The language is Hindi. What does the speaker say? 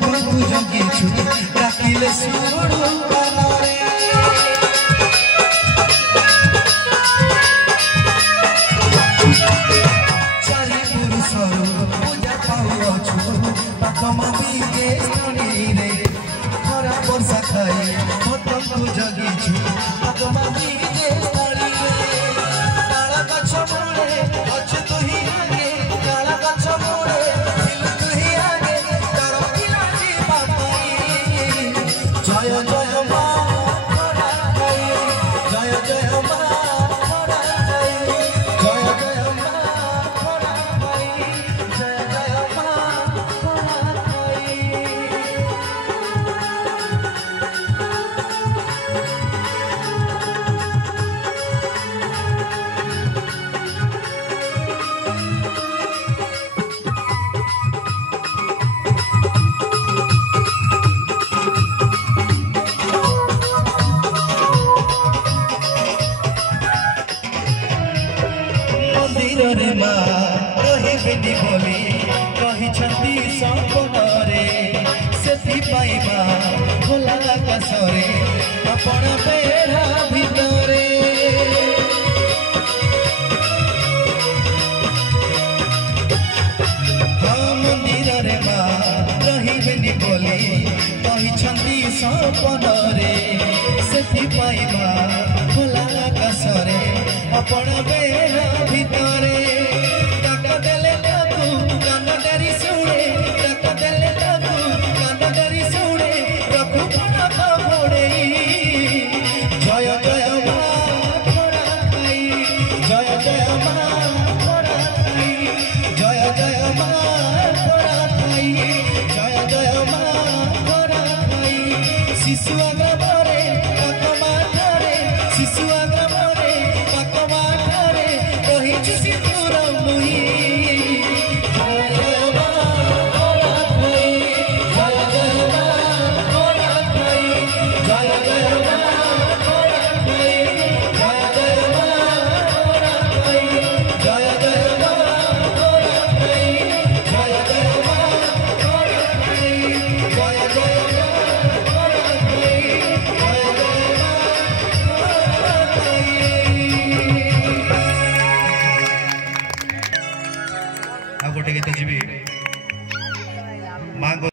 पतंगु जगिछु डाकिले सुरु कानरे चारि पुरुषरु पूजा पाउछु पाखमा बिगे स्टडी रे खरा वर्षा खाई पतंगु जगिछु पाखमा बिगे स्टडी रे काला गछ मोरे अछ तुही आगे काला गछ मोरे दिल तुही आगे तर पिलाची बापाई जय जय मां खरा खाई जय जय मां खरा खाई जय जय मां खरा खाई जय जय मां खरा खाई मंदिर रे माँ रहिबेनी बोली कहिछंती सपनरे सेथिपाई माँ खोला आकाशरे आपण बेढ़ा भितरे हाँ मंदिर रे माँ रहिबेनी बोली कहिछंती सपनरे सेथिपाई माँ खोला आकाशरे आपण बेढ़ा भितरे डाक देले ताकू कान डरी सुणे डाक देले ताकू कान डरी सुणे रघु पणक मोड़ेई जय जय मां खरा खाई जय जय मां खरा खाई जय जय मां खरा खाई जय जय मां खरा खाई शिशु